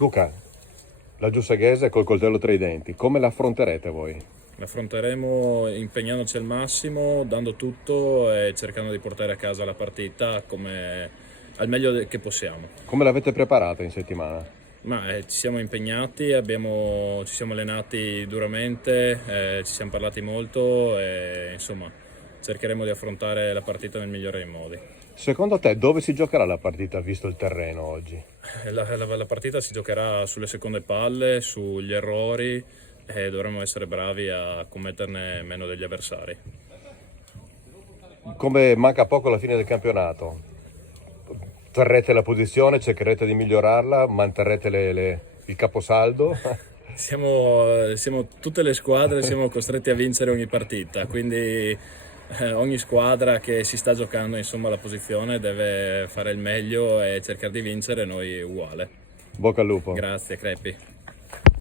Luca, la Giussaghese col coltello tra i denti, come la affronterete voi? L'affronteremo impegnandoci al massimo, dando tutto e cercando di portare a casa la partita al meglio che possiamo. Come l'avete preparata in settimana? Ci siamo impegnati, ci siamo allenati duramente, ci siamo parlati molto e insomma cercheremo di affrontare la partita nel migliore dei modi. Secondo te dove si giocherà la partita visto il terreno oggi? La partita si giocherà sulle seconde palle, sugli errori e dovremo essere bravi a commetterne meno degli avversari. Come manca poco alla fine del campionato, terrete la posizione, cercherete di migliorarla, manterrete il caposaldo? Siamo tutte le squadre, siamo costretti a vincere ogni partita, quindi ogni squadra che si sta giocando insomma la posizione deve fare il meglio e cercare di vincere, noi uguale. Bocca al lupo. Grazie Crepi.